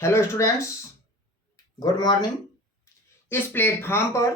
Hello students, good morning. इस platform पर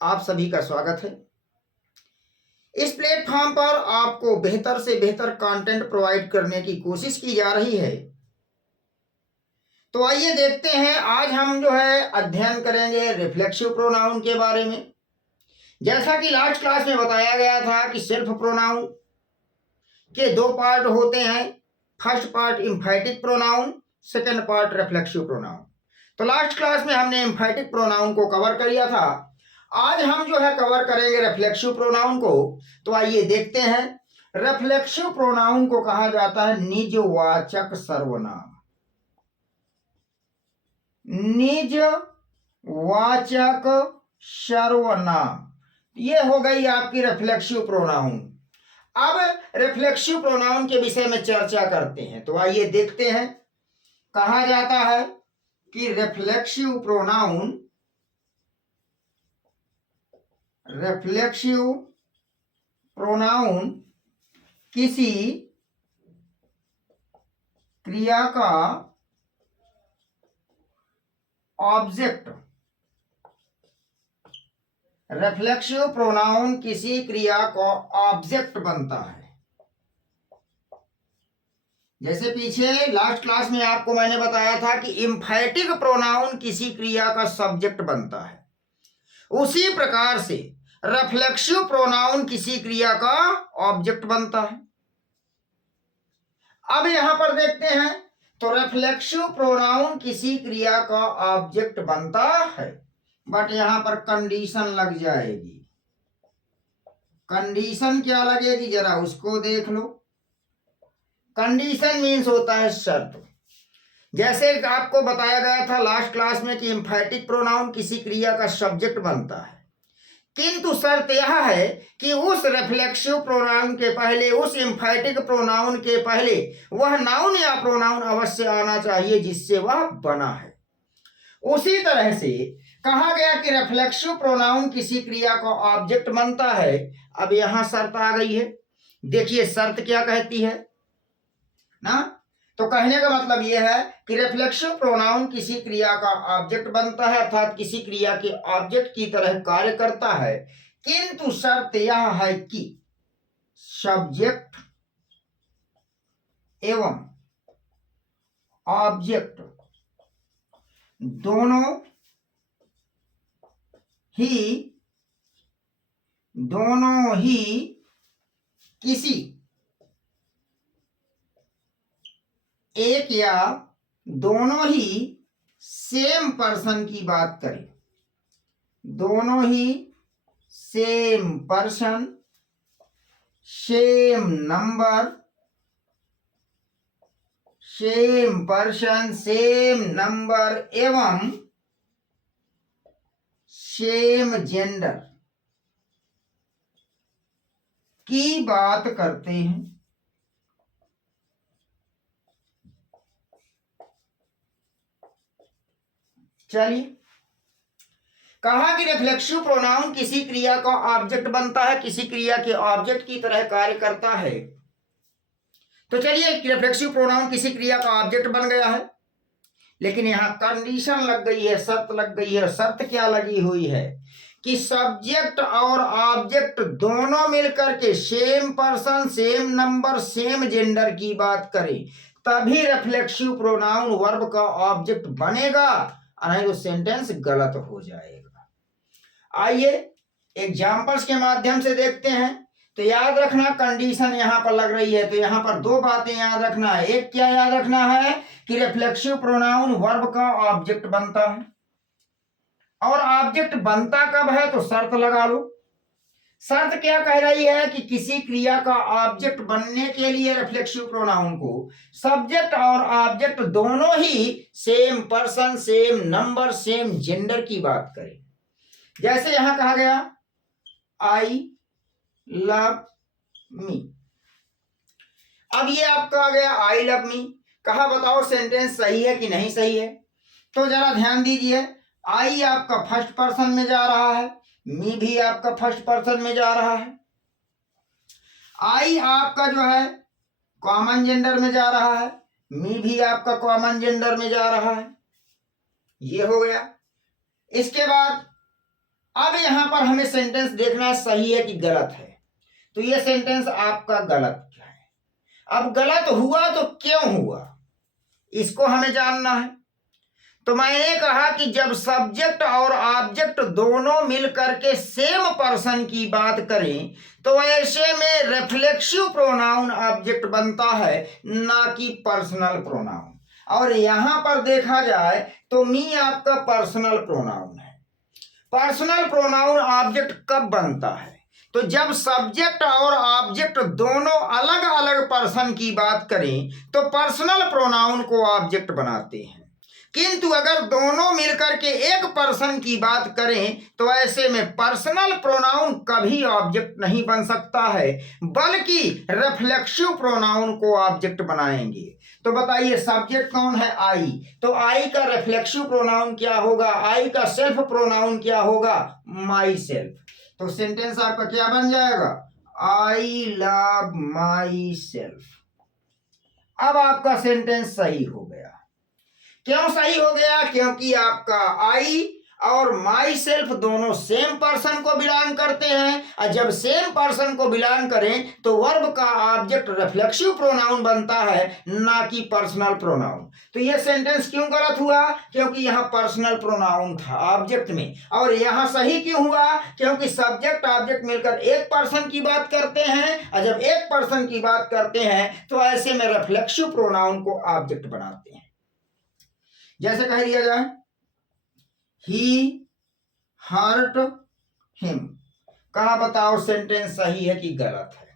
आप सभी का स्वागत है। इस प्लेटफॉर्म पर आपको बेहतर से बेहतर कंटेंट प्रोवाइड करने की कोशिश की जा रही है। तो आइए देखते हैं, आज हम जो है अध्ययन करेंगे रिफ्लेक्सिव प्रोनाउन के बारे में। जैसा कि लास्ट क्लास में बताया गया था कि सेल्फ प्रोनाउन के दो पार्ट होते हैं। First part एम्फैटिक pronoun, second part reflexive pronoun. तो लास्ट क्लास में हमने एम्फैटिक प्रोनाउन को कवर कर लिया था। आज हम जो है कवर करेंगे रिफ्लेक्सिव प्रोनाउन को। तो आइए देखते हैं। रिफ्लेक्सिव प्रोनाउन को कहा जाता है निजवाचक सर्वनाम। निजवाचक सर्वनाम, ये हो गई आपकी रिफ्लेक्सिव प्रोनाउन। अब रिफ्लेक्सिव प्रोनाउन के विषय में चर्चा करते हैं। तो आइए देखते हैं। कहा जाता है कि रिफ्लेक्सिव प्रोनाउन किसी क्रिया का ऑब्जेक्ट, रिफ्लेक्सिव प्रोनाउन किसी क्रिया का ऑब्जेक्ट बनता है। जैसे पीछे लास्ट क्लास में आपको मैंने बताया था कि एम्फैटिक प्रोनाउन किसी क्रिया का सब्जेक्ट बनता है, उसी प्रकार से रिफ्लेक्सिव प्रोनाउन किसी क्रिया का ऑब्जेक्ट बनता है। अब यहां पर देखते हैं, तो रिफ्लेक्सिव प्रोनाउन किसी क्रिया का ऑब्जेक्ट बनता है, बट यहां पर कंडीशन लग जाएगी। कंडीशन क्या लगेगी, जरा उसको देख लो। कंडीशन मीन्स होता है शर्त। जैसे आपको बताया गया था लास्ट क्लास में कि एम्फैटिक प्रोनाउन किसी क्रिया का सब्जेक्ट बनता है, किंतु शर्त यह है कि उस रिफ्लेक्सिव प्रोनाउन के पहले, उस एम्फैटिक प्रोनाउन के पहले वह नाउन या प्रोनाउन अवश्य आना चाहिए जिससे वह बना है। उसी तरह से कहा गया कि रिफ्लेक्सिव प्रोनाउन किसी क्रिया का ऑब्जेक्ट बनता है। अब यहां शर्त आ गई है। देखिए शर्त क्या कहती है ना। तो कहने का मतलब यह है कि रिफ्लेक्सिव प्रोनाउन किसी क्रिया का ऑब्जेक्ट बनता है, अर्थात किसी क्रिया के ऑब्जेक्ट की तरह कार्य करता है, किंतु शर्त यह है कि सब्जेक्ट एवं ऑब्जेक्ट दोनों ही किसी एक या दोनों ही सेम पर्सन की बात करें, दोनों ही same person, same number, same person, same number एवं सेम जेंडर की बात करते हैं। चलिए, कहा कि रिफ्लेक्सिव प्रोनाउन किसी क्रिया का ऑब्जेक्ट बनता है, किसी क्रिया के ऑब्जेक्ट की तरह कार्य करता है। तो चलिए, रिफ्लेक्सिव प्रोनाउन किसी क्रिया का ऑब्जेक्ट बन गया है, लेकिन यहां कंडीशन लग गई है, शर्त लग गई है। शर्त क्या लगी हुई है कि सब्जेक्ट और ऑब्जेक्ट दोनों मिलकर के same person, same number, same gender की बात करें, तभी रिफ्लेक्सिव प्रोनाउन वर्ब का ऑब्जेक्ट बनेगा, नहीं तो सेंटेंस गलत हो जाएगा। आइए एग्जाम्पल्स के माध्यम से देखते हैं। तो याद रखना, कंडीशन यहां पर लग रही है, तो यहां पर दो बातें याद रखना है। एक क्या याद रखना है कि रिफ्लेक्सिव प्रोनाउन वर्ब का ऑब्जेक्ट बनता है, और ऑब्जेक्ट बनता कब है तो शर्त लगा लो। शर्त क्या कह रही है कि किसी क्रिया का ऑब्जेक्ट बनने के लिए रिफ्लेक्सिव प्रोनाउन को सब्जेक्ट और ऑब्जेक्ट दोनों ही same person, same number, same gender की बात करें। जैसे यहां कहा गया आई लव मी। अब ये आपका आ गया आई लव मी। कहा बताओ सेंटेंस सही है कि नहीं सही है। तो जरा ध्यान दीजिए, आई आपका फर्स्ट पर्सन में जा रहा है, मी भी आपका फर्स्ट पर्सन में जा रहा है। आई आपका जो है कॉमन जेंडर में जा रहा है, मी भी आपका कॉमन जेंडर में जा रहा है, ये हो गया। इसके बाद अब यहां पर हमें सेंटेंस देखना है सही है कि गलत है। तो ये सेंटेंस आपका गलत है। अब गलत हुआ तो क्यों हुआ, इसको हमें जानना है। तो मैंने कहा कि जब सब्जेक्ट और ऑब्जेक्ट दोनों मिलकर के सेम पर्सन की बात करें तो ऐसे में रिफ्लेक्सिव प्रोनाउन ऑब्जेक्ट बनता है, ना कि पर्सनल प्रोनाउन। और यहां पर देखा जाए तो मी आपका पर्सनल प्रोनाउन है। पर्सनल प्रोनाउन ऑब्जेक्ट कब बनता है, तो जब सब्जेक्ट और ऑब्जेक्ट दोनों अलग अलग पर्सन की बात करें तो पर्सनल प्रोनाउन को ऑब्जेक्ट बनाते हैं। किंतु अगर दोनों मिलकर के एक पर्सन की बात करें तो ऐसे में पर्सनल प्रोनाउन कभी ऑब्जेक्ट नहीं बन सकता है, बल्कि रिफ्लेक्सिव प्रोनाउन को ऑब्जेक्ट बनाएंगे। तो बताइए सब्जेक्ट कौन है, आई, तो आई का रिफ्लेक्सिव प्रोनाउन क्या होगा, आई का सेल्फ प्रोनाउन क्या होगा, माई सेल्फ। तो सेंटेंस आपका क्या बन जाएगा, आई लव माई सेल्फ। अब आपका सेंटेंस सही हो गया। क्यों सही हो गया, क्योंकि आपका आई और माई सेल्फ दोनों सेम पर्सन को बिलोंग करते हैं, और जब सेम पर्सन को बिलोंग करें तो वर्ब का ऑब्जेक्ट रिफ्लेक्सिव प्रोनाउन बनता है, ना कि पर्सनल प्रोनाउन। तो ये सेंटेंस क्यों गलत हुआ, क्योंकि यहां पर्सनल प्रोनाउन था ऑब्जेक्ट में, और यहां सही क्यों हुआ, क्योंकि सब्जेक्ट ऑब्जेक्ट मिलकर एक पर्सन की बात करते हैं, और जब एक पर्सन की बात करते हैं तो ऐसे में रिफ्लेक्सिव प्रोनाउन को ऑब्जेक्ट बनाते हैं। जैसे कह दिया जाए ही हर्ट हिम, कहा बताओ सेंटेंस सही है कि गलत है।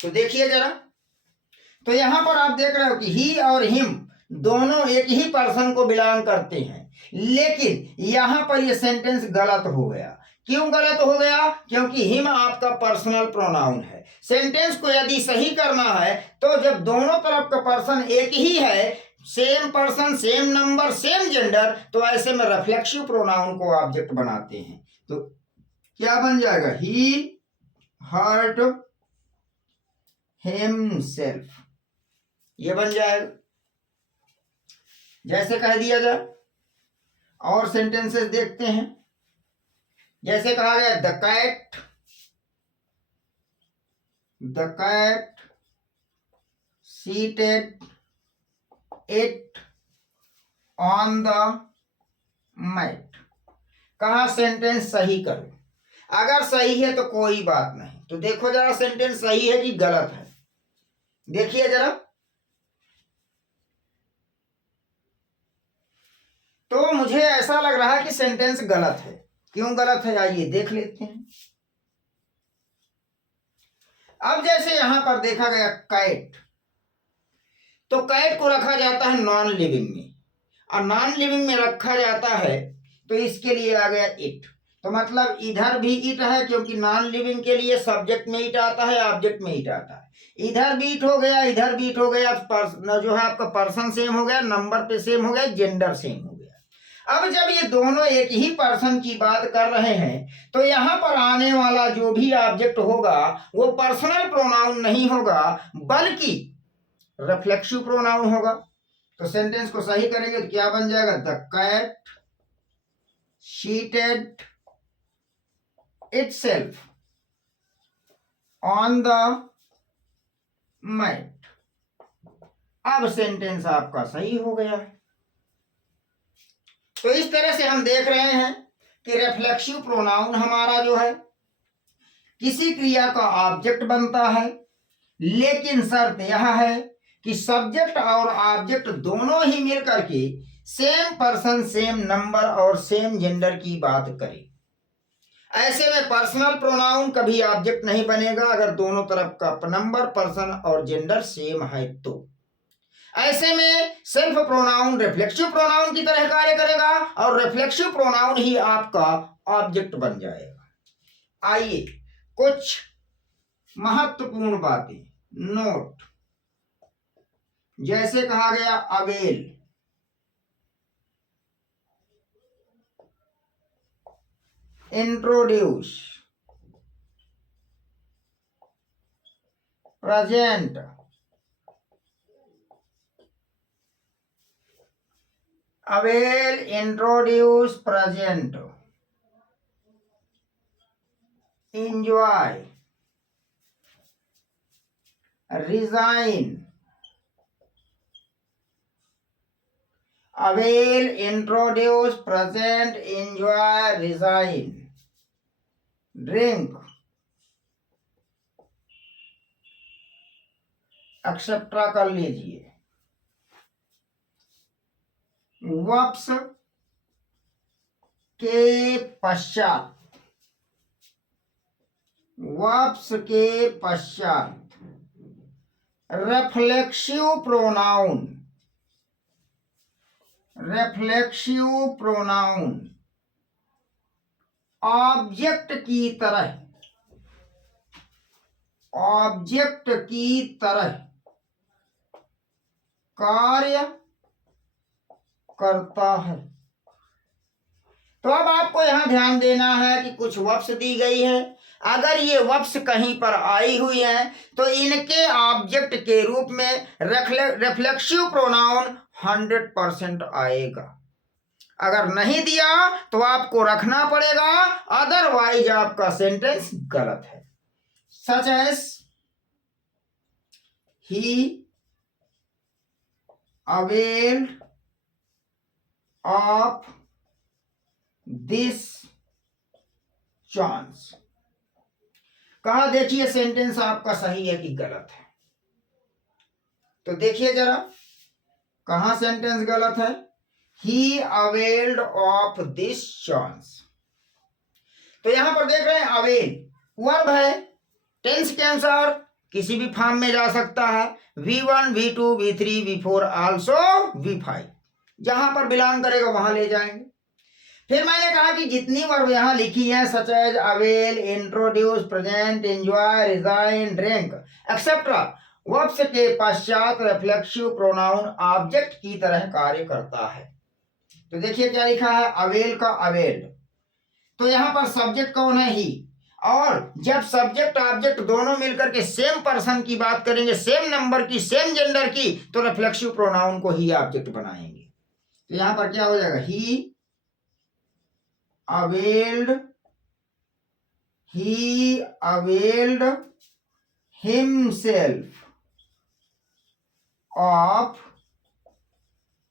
तो देखिए जरा, तो यहां पर आप देख रहे हो कि ही और हिम दोनों एक ही पर्सन को बिलोंग करते हैं, लेकिन यहां पर ये सेंटेंस गलत हो गया। क्यों गलत हो गया, क्योंकि हिम आपका पर्सनल प्रोनाउन है। सेंटेंस को यदि सही करना है तो जब दोनों तरफ का पर्सन एक ही है, same person same number same gender, तो ऐसे में रिफ्लेक्सिव प्रोनाउन को ऑब्जेक्ट बनाते हैं। तो क्या बन जाएगा, ही हर्ट हिमसेल्फ, ये बन जाएगा। जैसे कह दिया जाए और सेंटेंसेस देखते हैं। जैसे कहा गया the cat seated it on the mat, कहा सेंटेंस सही करो। अगर सही है तो कोई बात नहीं, तो देखो जरा सेंटेंस सही है कि गलत है, देखिए जरा। तो मुझे ऐसा लग रहा है कि सेंटेंस गलत है। क्यों गलत है, आइए देख लेते हैं। अब जैसे यहां पर देखा गया कैट, तो कैट को रखा जाता है नॉन लिविंग में, और नॉन लिविंग में रखा जाता है तो इसके लिए आ गया इट। तो मतलब इधर भी इट है, क्योंकि नॉन लिविंग के लिए सब्जेक्ट में इट आता है, ऑब्जेक्ट में इट आता है। इधर भी इट हो गया, इधर भी इट हो गया, जो है आपका पर्सन सेम हो गया, नंबर पे सेम हो गया, जेंडर सेम हो गया। अब जब ये दोनों एक ही पर्सन की बात कर रहे हैं तो यहां पर आने वाला जो भी ऑब्जेक्ट होगा वो पर्सनल प्रोनाउन नहीं होगा, बल्कि रिफ्लेक्सिव प्रोनाउन होगा। तो सेंटेंस को सही करेंगे तो क्या बन जाएगा, the cat seated itself on the mat. अब सेंटेंस आपका सही हो गया है। तो इस तरह से हम देख रहे हैं कि रिफ्लेक्सिव प्रोनाउन हमारा जो है किसी क्रिया का ऑब्जेक्ट बनता है, लेकिन शर्त यह है कि सब्जेक्ट और ऑब्जेक्ट दोनों ही मिलकर के सेम पर्सन सेम नंबर और सेम जेंडर की बात करें। ऐसे में पर्सनल प्रोनाउन कभी ऑब्जेक्ट नहीं बनेगा अगर दोनों तरफ का नंबर पर्सन और जेंडर सेम है। तो ऐसे में सेल्फ प्रोनाउन रिफ्लेक्सिव प्रोनाउन की तरह कार्य करेगा और रिफ्लेक्सिव प्रोनाउन ही आपका ऑब्जेक्ट बन जाएगा। आइए कुछ महत्वपूर्ण बातें नोट। जैसे कहा गया avail, introduce, present, avail, introduce, present, enjoy, resign, avail, introduce, present, enjoy, resign, drink, etcetera कर लीजिए। वप्स के पश्चात, वप्स के पश्चात रेफ्लेक्सिव प्रोनाउन, रेफ्लेक्सिव प्रोनाउन ऑब्जेक्ट की तरह, ऑब्जेक्ट की तरह कार्य करता है। तो अब आपको यहां ध्यान देना है कि कुछ वप्स दी गई है। अगर ये वप्स कहीं पर आई हुई है तो इनके ऑब्जेक्ट के रूप में रिफ्लेक्सिव प्रोनाउन 100% आएगा। अगर नहीं दिया तो आपको रखना पड़ेगा, अदरवाइज आपका सेंटेंस गलत है। Such as he availed of this chance। कहा देखिए सेंटेंस आपका सही है कि गलत है। तो देखिए जरा कहां सेंटेंस गलत है। He availed of this chance। तो यहां पर देख रहे हैं अवेल वर्ब है, टेंस के अनुसार किसी भी फॉर्म में जा सकता है। V1, V2, V3, V4 also V5, जहां पर बिलोंग करेगा वहां ले जाएंगे। फिर मैंने कहा कि जितनी वर्ब यहां लिखी है such as avail, introduce, present, enjoy, resign, drink etcetera, verbs के पश्चात रिफ्लेक्सिव प्रोनाउन ऑब्जेक्ट की तरह कार्य करता है। तो देखिए क्या लिखा है, अवेल का अवेल्ड। तो यहां पर सब्जेक्ट कौन है, ही। और जब सब्जेक्ट ऑब्जेक्ट दोनों मिलकर के सेम पर्सन की बात करेंगे, सेम नंबर की, सेम जेंडर की, तो रिफ्लेक्सिव प्रोनाउन को ही ऑब्जेक्ट बनाएंगे। तो यहां पर क्या हो जाएगा, he availed himself of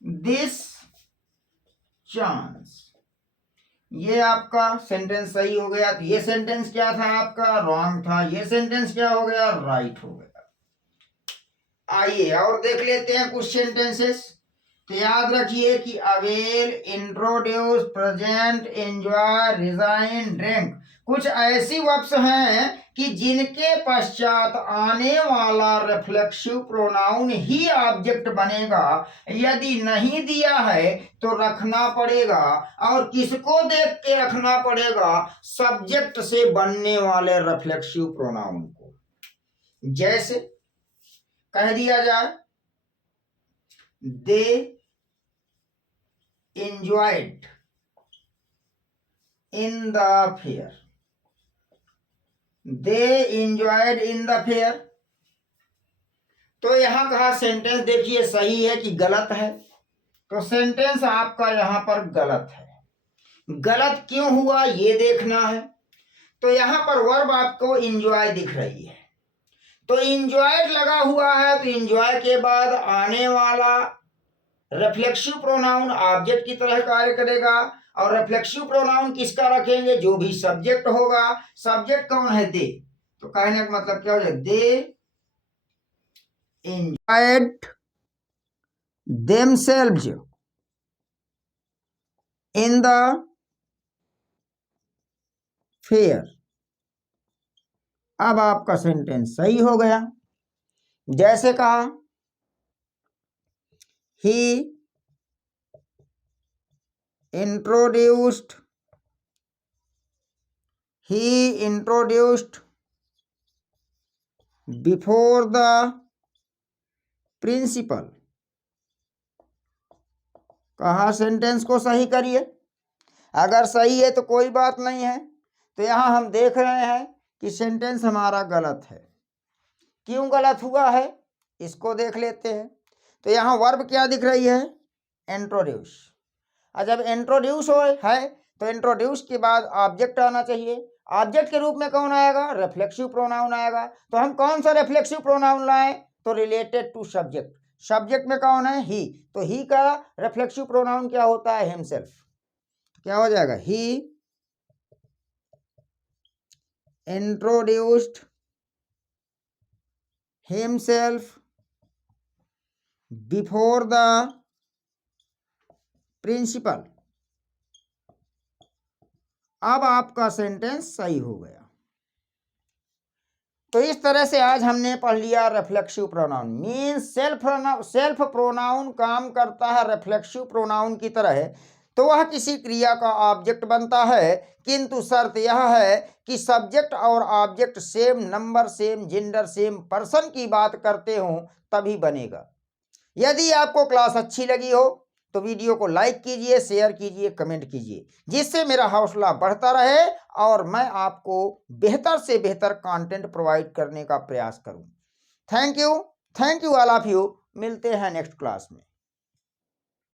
this chance. ये आपका सेंटेंस सही हो गया। तो ये सेंटेंस क्या था आपका, रॉन्ग था। ये सेंटेंस क्या हो गया, राइट हो गया। आइए और देख लेते हैं कुछ सेंटेंसेस। तो याद रखिए कि avail, introduce, present, enjoy, resign, drink कुछ ऐसी वर्ब्स हैं कि जिनके पश्चात आने वाला रिफ्लेक्सिव प्रोनाउन ही ऑब्जेक्ट बनेगा। यदि नहीं दिया है तो रखना पड़ेगा, और किसको देख के रखना पड़ेगा, सब्जेक्ट से बनने वाले रिफ्लेक्सिव प्रोनाउन को। जैसे कह दिया जाए दे enjoyed in the fair, they enjoyed in the fair। तो यहां कहा सेंटेंस देखिए सही है कि गलत है। तो सेंटेंस आपका यहां पर गलत है। गलत क्यों हुआ ये देखना है। तो यहां पर वर्ब आपको इंजॉय दिख रही है, तो इंजॉयड लगा हुआ है, तो इंजॉय के बाद आने वाला रिफ्लेक्सिव प्रोनाउन ऑब्जेक्ट की तरह कार्य करेगा। और रिफ्लेक्सिव प्रोनाउन किसका रखेंगे, जो भी सब्जेक्ट होगा। सब्जेक्ट कौन है, दे। तो कहने का मतलब क्या हो जाए, दे enjoyed themselves in the fair। अब आपका सेंटेंस सही हो गया। जैसे कहा he introduced before the principal. कहा सेंटेंस को सही करिए। अगर सही है तो कोई बात नहीं है। तो यहां हम देख रहे हैं कि सेंटेंस हमारा गलत है। क्यों गलत हुआ है इसको देख लेते हैं। तो यहां वर्ब क्या दिख रही है, इंट्रोड्यूस। और जब इंट्रोड्यूस हो है तो इंट्रोड्यूस के बाद ऑब्जेक्ट आना चाहिए। ऑब्जेक्ट के रूप में कौन आएगा? रिफ्लेक्सिव प्रोनाउन आएगा। तो हम कौन सा रिफ्लेक्सिव प्रोनाउन लाएं? तो रिलेटेड टू सब्जेक्ट। सब्जेक्ट में कौन है? ही। तो ही का रिफ्लेक्सिव प्रोनाउन क्या होता है? हिमसेल्फ। क्या हो जाएगा? He introduced himself before the principal. अब आपका सेंटेंस सही हो गया। तो इस तरह से आज हमने पढ़ लिया reflexive pronoun. Means self pronoun काम करता है रिफ्लेक्सिव प्रोनाउन की तरह, तो वह किसी क्रिया का ऑब्जेक्ट बनता है, किंतु शर्त यह है कि सब्जेक्ट और object same number, same gender, same person की बात करते हों तभी बनेगा। यदि आपको क्लास अच्छी लगी हो तो वीडियो को लाइक कीजिए, शेयर कीजिए, कमेंट कीजिए, जिससे मेरा हौसला बढ़ता रहे और मैं आपको बेहतर से बेहतर कंटेंट प्रोवाइड करने का प्रयास करूं। Thank you all of you. मिलते हैं नेक्स्ट क्लास में।